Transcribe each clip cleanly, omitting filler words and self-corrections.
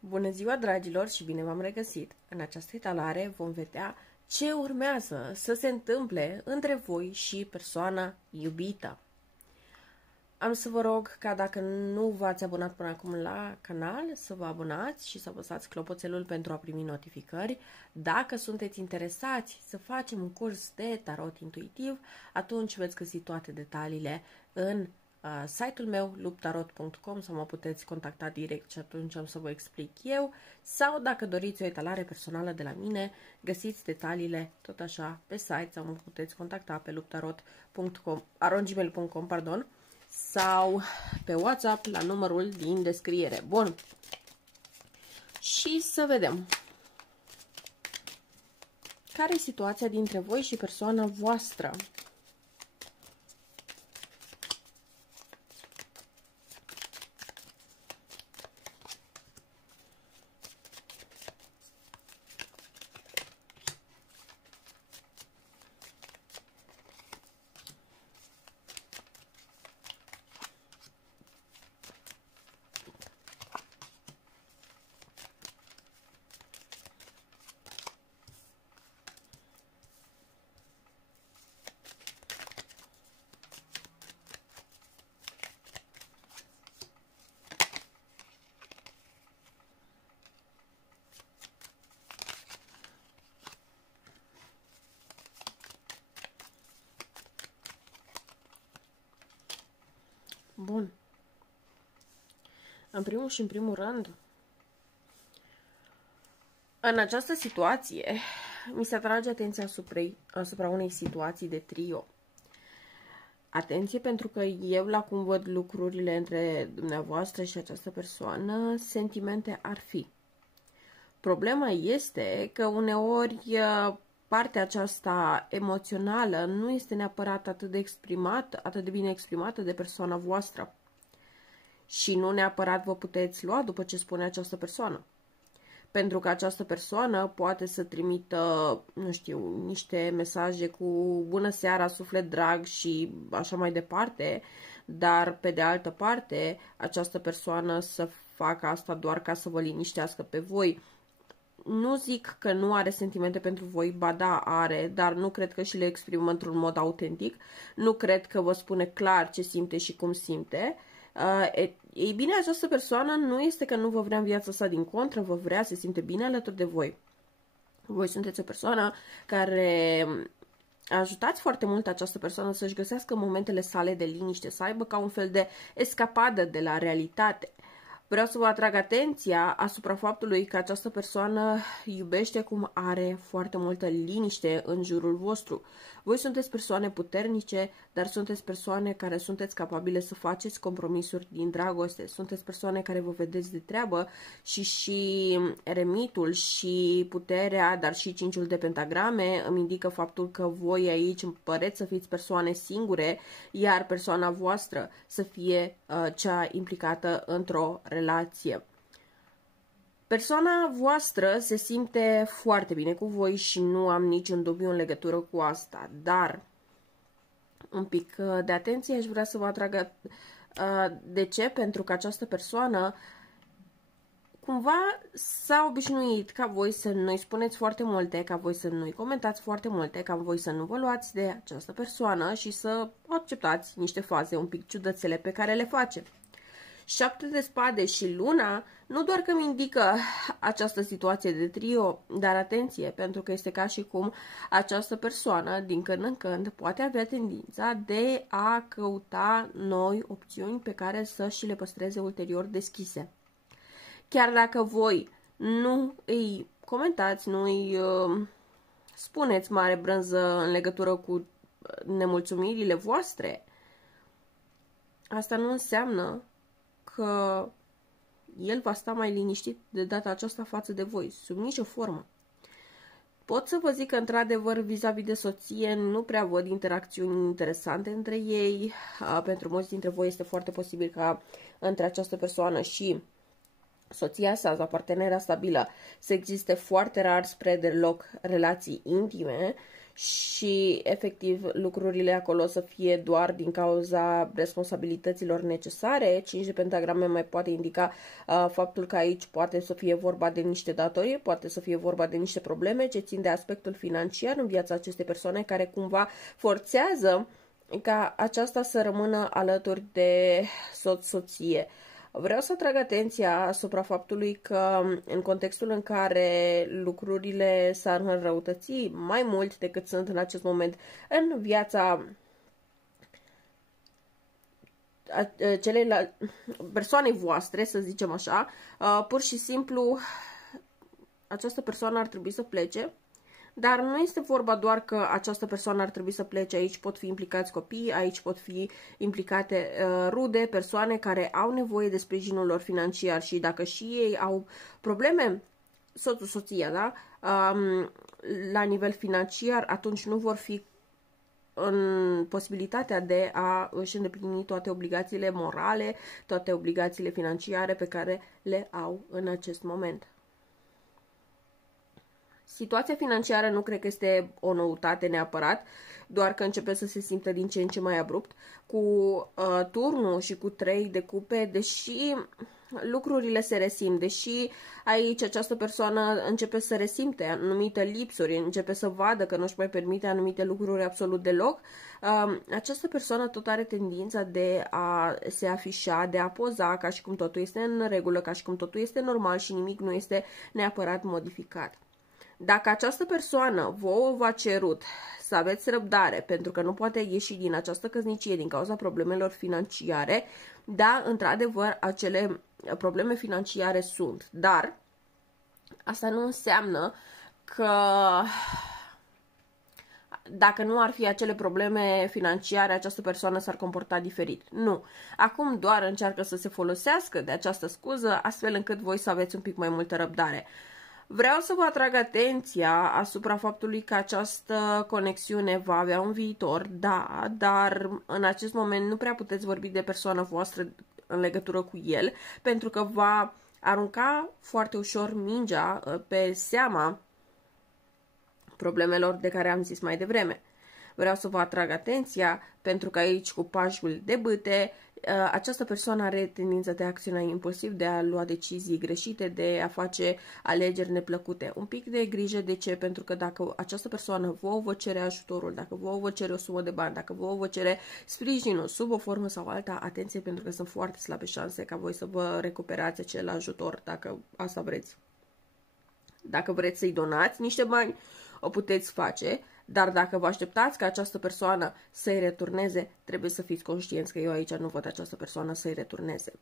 Bună ziua, dragilor, și bine v-am regăsit! În această etalare vom vedea ce urmează să se întâmple între voi și persoana iubită. Am să vă rog ca dacă nu v-ați abonat până acum la canal, să vă abonați și să apăsați clopoțelul pentru a primi notificări. Dacă sunteți interesați să facem un curs de tarot intuitiv, atunci veți găsi toate detaliile în site-ul meu luptarot.com sau mă puteți contacta direct și atunci am să vă explic eu, sau dacă doriți o etalare personală de la mine, găsiți detaliile tot așa pe site sau mă puteți contacta pe luptarot.com, pardon, sau pe WhatsApp la numărul din descriere. Bun. Și să vedem care e situația dintre voi și persoana voastră. Bun. În primul și în primul rând, în această situație, mi se atrage atenția asupra unei situații de trio. Atenție, pentru că eu, la cum văd lucrurile între dumneavoastră și această persoană, sentimente ar fi. Problema este că uneori partea aceasta emoțională nu este neapărat atât de bine exprimată de persoana voastră. Și nu neapărat vă puteți lua după ce spune această persoană. Pentru că această persoană poate să trimită, nu știu, niște mesaje cu bună seara, suflet drag și așa mai departe, dar pe de altă parte această persoană să facă asta doar ca să vă liniștească pe voi. Nu zic că nu are sentimente pentru voi, ba da, are, dar nu cred că și le exprimă într-un mod autentic. Nu cred că vă spune clar ce simte și cum simte. Ei bine, această persoană nu este că nu vă vrea în viața sa, din contră, vă vrea, se simte bine alături de voi. Voi sunteți o persoană care ajutați foarte mult această persoană să-și găsească momentele sale de liniște, să aibă ca un fel de escapadă de la realitate. Vreau să vă atrag atenția asupra faptului că această persoană iubește cum are foarte multă liniște în jurul vostru. Voi sunteți persoane puternice, dar sunteți persoane care sunteți capabile să faceți compromisuri din dragoste. Sunteți persoane care vă vedeți de treabă și eremitul și puterea, dar și cinciul de pentagrame îmi indică faptul că voi aici păreți să fiți persoane singure, iar persoana voastră să fie cea implicată într-o relație. Persoana voastră se simte foarte bine cu voi și nu am niciun dubiu în legătură cu asta, dar un pic de atenție aș vrea să vă atrag. De ce? Pentru că această persoană cumva s-a obișnuit ca voi să nu-i spuneți foarte multe, ca voi să nu-i comentați foarte multe, ca voi să nu vă luați de această persoană și să acceptați niște faze un pic ciudățele pe care le face. 7 de spade și luna nu doar că îmi indică această situație de trio, dar atenție, pentru că este ca și cum această persoană din când în când poate avea tendința de a căuta noi opțiuni pe care să și le păstreze ulterior deschise. Chiar dacă voi nu îi comentați, nu îi spuneți mare brânză în legătură cu nemulțumirile voastre, asta nu înseamnă că el va sta mai liniștit de data aceasta față de voi, sub nicio formă. Pot să vă zic că, într-adevăr, vis-a-vis de soție, nu prea văd interacțiuni interesante între ei. Pentru mulți dintre voi este foarte posibil ca între această persoană și soția sa sau partenera stabilă să existe foarte rar spre deloc relații intime și efectiv lucrurile acolo să fie doar din cauza responsabilităților necesare. 5 de pentagrame mai poate indica faptul că aici poate să fie vorba de niște datorii, poate să fie vorba de niște probleme ce țin de aspectul financiar în viața acestei persoane, care cumva forțează ca aceasta să rămână alături de soț-soție. Vreau să atrag atenția asupra faptului că în contextul în care lucrurile s-ar înrăutăți mai mult decât sunt în acest moment în viața persoanei voastre, să zicem așa, pur și simplu această persoană ar trebui să plece. Dar nu este vorba doar că această persoană ar trebui să plece, aici pot fi implicați copii, aici pot fi implicate rude, persoane care au nevoie de sprijinul lor financiar și dacă și ei au probleme, soțul, soția, da? La nivel financiar, atunci nu vor fi în posibilitatea de a își îndeplini toate obligațiile morale, toate obligațiile financiare pe care le au în acest moment. Situația financiară nu cred că este o noutate neapărat, doar că începe să se simtă din ce în ce mai abrupt. Cu turnul și cu 3 de cupe, deși lucrurile se resimt, deși aici această persoană începe să resimte anumite lipsuri, începe să vadă că nu își mai permite anumite lucruri absolut deloc, această persoană tot are tendința de a se afișa, de a poza ca și cum totul este în regulă, ca și cum totul este normal și nimic nu este neapărat modificat. Dacă această persoană vouă v-a cerut să aveți răbdare pentru că nu poate ieși din această căsnicie din cauza problemelor financiare, da, într-adevăr, acele probleme financiare sunt, dar asta nu înseamnă că dacă nu ar fi acele probleme financiare, această persoană s-ar comporta diferit. Nu. Acum doar încearcă să se folosească de această scuză, astfel încât voi să aveți un pic mai multă răbdare. Vreau să vă atrag atenția asupra faptului că această conexiune va avea un viitor, da, dar în acest moment nu prea puteți vorbi de persoana voastră în legătură cu el, pentru că va arunca foarte ușor mingea pe seama problemelor de care am zis mai devreme. Vreau să vă atrag atenția pentru că aici cu pajul de bâte această persoană are tendința de a acționa impulsiv, de a lua decizii greșite, de a face alegeri neplăcute. Un pic de grijă. De ce? Pentru că dacă această persoană vouă vă cere ajutorul, dacă vouă vă cere o sumă de bani, dacă vouă vă cere sprijinul sub o formă sau alta, atenție, pentru că sunt foarte slabe șanse ca voi să vă recuperați acel ajutor, dacă asta vreți. Dacă vreți să-i donați niște bani, o puteți face, dar dacă vă așteptați ca această persoană să-i returneze, trebuie să fiți conștienți că eu aici nu văd această persoană să-i returneze.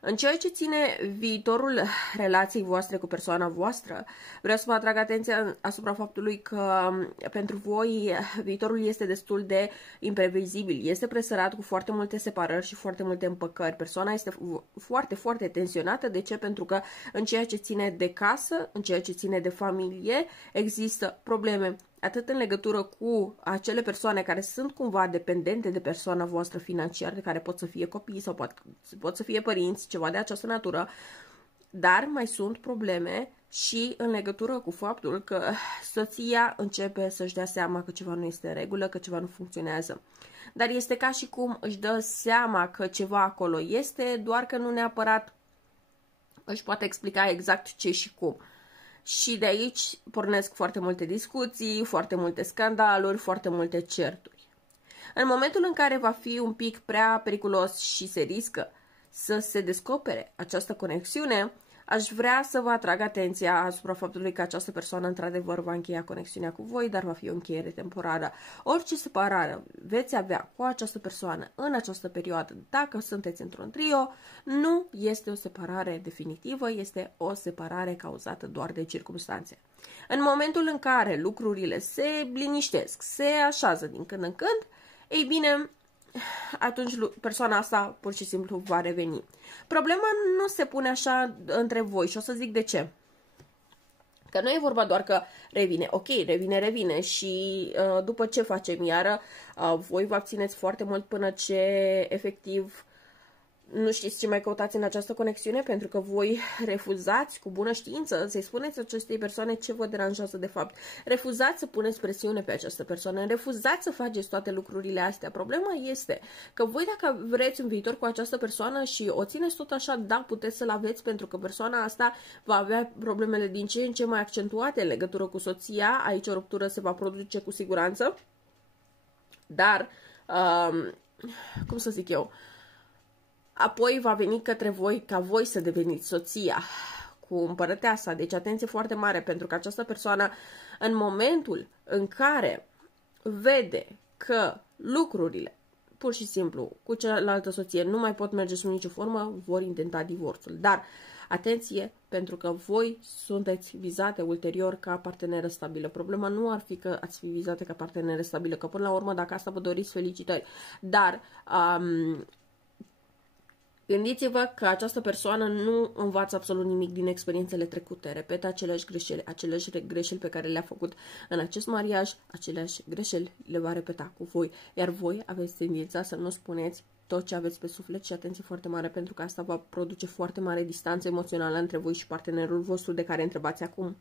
În ceea ce ține viitorul relației voastre cu persoana voastră, vreau să vă atrag atenția asupra faptului că pentru voi viitorul este destul de imprevizibil, este presărat cu foarte multe separări și foarte multe împăcări. Persoana este foarte, foarte tensionată. De ce? Pentru că în ceea ce ține de casă, în ceea ce ține de familie, există probleme atât în legătură cu acele persoane care sunt cumva dependente de persoana voastră financiar, de care pot să fie copii sau pot să fie părinți, ceva de această natură, dar mai sunt probleme și în legătură cu faptul că soția începe să-și dea seama că ceva nu este în regulă, că ceva nu funcționează. Dar este ca și cum își dă seama că ceva acolo este, doar că nu neapărat își poate explica exact ce și cum. Și de aici pornesc foarte multe discuții, foarte multe scandaluri, foarte multe certuri. În momentul în care va fi un pic prea periculos și se riscă să se descopere această conexiune, aș vrea să vă atrag atenția asupra faptului că această persoană într-adevăr va încheia conexiunea cu voi, dar va fi o încheiere temporară. Orice separare veți avea cu această persoană în această perioadă, dacă sunteți într-un trio, nu este o separare definitivă, este o separare cauzată doar de circumstanțe. În momentul în care lucrurile se liniștesc, se așează din când în când, ei bine, atunci persoana asta pur și simplu va reveni. Problema nu se pune așa între voi și o să zic de ce. Că nu e vorba doar că revine. Ok, revine și după ce facem iară, voi vă abțineți foarte mult până ce efectiv nu știți ce mai căutați în această conexiune, pentru că voi refuzați cu bună știință să-i spuneți acestei persoane ce vă deranjează de fapt. Refuzați să puneți presiune pe această persoană, refuzați să faceți toate lucrurile astea. Problema este că voi, dacă vreți un viitor cu această persoană și o țineți tot așa, da, puteți să-l aveți, pentru că persoana asta va avea problemele din ce în ce mai accentuate în legătură cu soția. Aici o ruptură se va produce cu siguranță, dar, cum să zic eu, apoi va veni către voi ca voi să deveniți soția cu împărăteasa. Deci atenție foarte mare, pentru că această persoană, în momentul în care vede că lucrurile, pur și simplu, cu cealaltă soție nu mai pot merge sub nicio formă, vor intenta divorțul. Dar atenție, pentru că voi sunteți vizate ulterior ca parteneră stabilă. Problema nu ar fi că ați fi vizate ca parteneră stabilă, că până la urmă, dacă asta vă doriți, felicitări. Dar gândiți-vă că această persoană nu învață absolut nimic din experiențele trecute. Repetă aceleași greșeli pe care le-a făcut în acest mariaj, aceleași greșeli le va repeta cu voi. Iar voi aveți tendința să nu spuneți tot ce aveți pe suflet și atenție foarte mare, pentru că asta va produce foarte mare distanță emoțională între voi și partenerul vostru de care întrebați acum.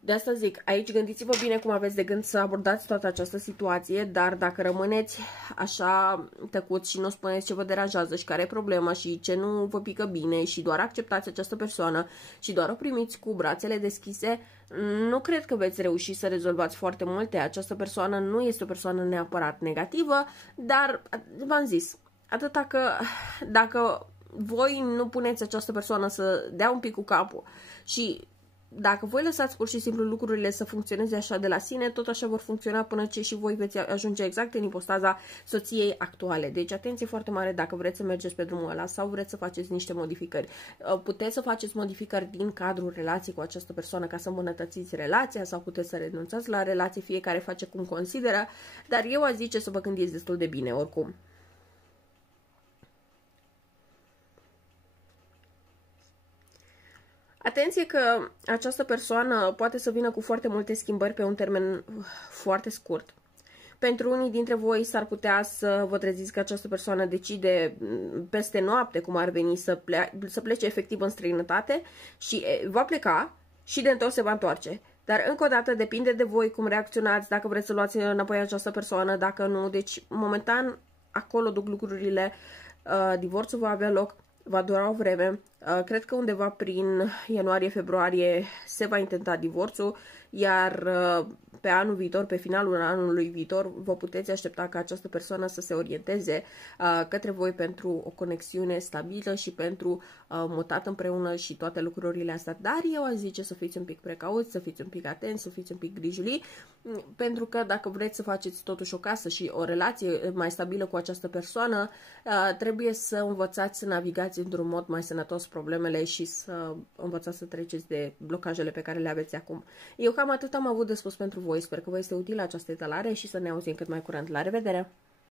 De asta zic, aici gândiți-vă bine cum aveți de gând să abordați toată această situație, dar dacă rămâneți așa tăcuți și nu spuneți ce vă deranjează și care e problema și ce nu vă pică bine și doar acceptați această persoană și doar o primiți cu brațele deschise, nu cred că veți reuși să rezolvați foarte multe. Această persoană nu este o persoană neapărat negativă, dar v-am zis, atâta că dacă voi nu puneți această persoană să dea un pic cu capul și dacă voi lăsați pur și simplu lucrurile să funcționeze așa de la sine, tot așa vor funcționa până ce și voi veți ajunge exact în ipostaza soției actuale. Deci atenție foarte mare dacă vreți să mergeți pe drumul ăla sau vreți să faceți niște modificări. Puteți să faceți modificări din cadrul relației cu această persoană ca să îmbunătățiți relația sau puteți să renunțați la relație, fiecare face cum consideră, dar eu aș zice să vă gândiți destul de bine oricum. Atenție că această persoană poate să vină cu foarte multe schimbări pe un termen foarte scurt. Pentru unii dintre voi s-ar putea să vă treziți că această persoană decide peste noapte, cum ar veni, să plece efectiv în străinătate și va pleca și de întors se va întoarce. Dar încă o dată depinde de voi cum reacționați, dacă vreți să luați înapoi această persoană, dacă nu. Deci momentan acolo duc lucrurile, divorțul va avea loc. Va dura o vreme, cred că undeva prin ianuarie-februarie se va intenta divorțul, iar pe anul viitor, pe finalul anului viitor, vă puteți aștepta ca această persoană să se orienteze către voi pentru o conexiune stabilă și pentru mutat împreună și toate lucrurile astea. Dar eu aș zice să fiți un pic precauți, să fiți un pic atenți, să fiți un pic grijuli, pentru că dacă vreți să faceți totuși o casă și o relație mai stabilă cu această persoană, trebuie să învățați să navigați într-un mod mai sănătos problemele și să învățați să treceți de blocajele pe care le aveți acum. Eu cam atât am avut de spus pentru voi. Sper că vă este utilă această etalare și să ne auzim cât mai curând. La revedere!